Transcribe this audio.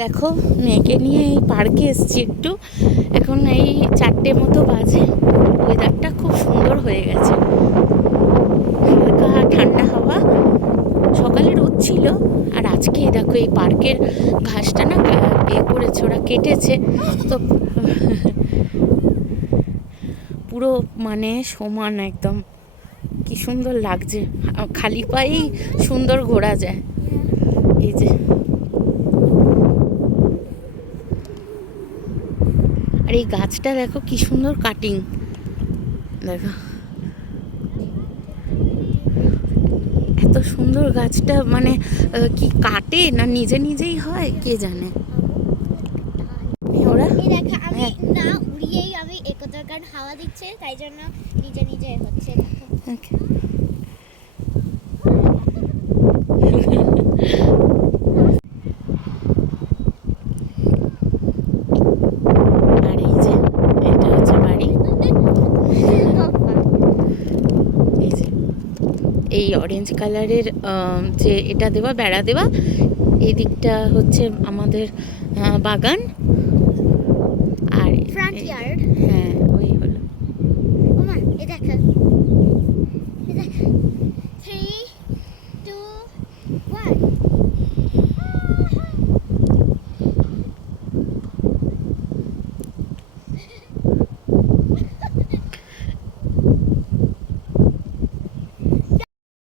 দেখো মেয়েকে নিয়ে এই পার্কে এসেছি একটু। এখন এই 4টে মতো বাজে। ওয়েদারটা খুব সুন্দর হয়ে গেছে, হালকা ঠান্ডা হাওয়া। সকালে রোদ ছিল, আর আজকে দেখো এই পার্কের ঘাসটা না করেছে, ওরা কেটেছে তো পুরো মানে সমান একদম। কি সুন্দর লাগছে, খালি পায়েই সুন্দর ঘোরা যায়। এই যে, আর এই গাছটা দেখো কি সুন্দর কাটিং, দেখো এত সুন্দর গাছটা। মানে কি কাটে না নিজে নিজেই হয় কে জানে। ওরা আমি না উড়িয়েই আমি একতার কারণ হাওয়া দিচ্ছে, তাই জন্য নিজে নিজে হচ্ছে। আর এই যে এটা হচ্ছে বাড়ি। এই যে এই অরেঞ্জ কালারের যে এটা দেওয়া, বেড়া দেওয়া, এই দিকটা হচ্ছে আমাদের বাগান। আর ফ্রন্ট ইয়ার্ড।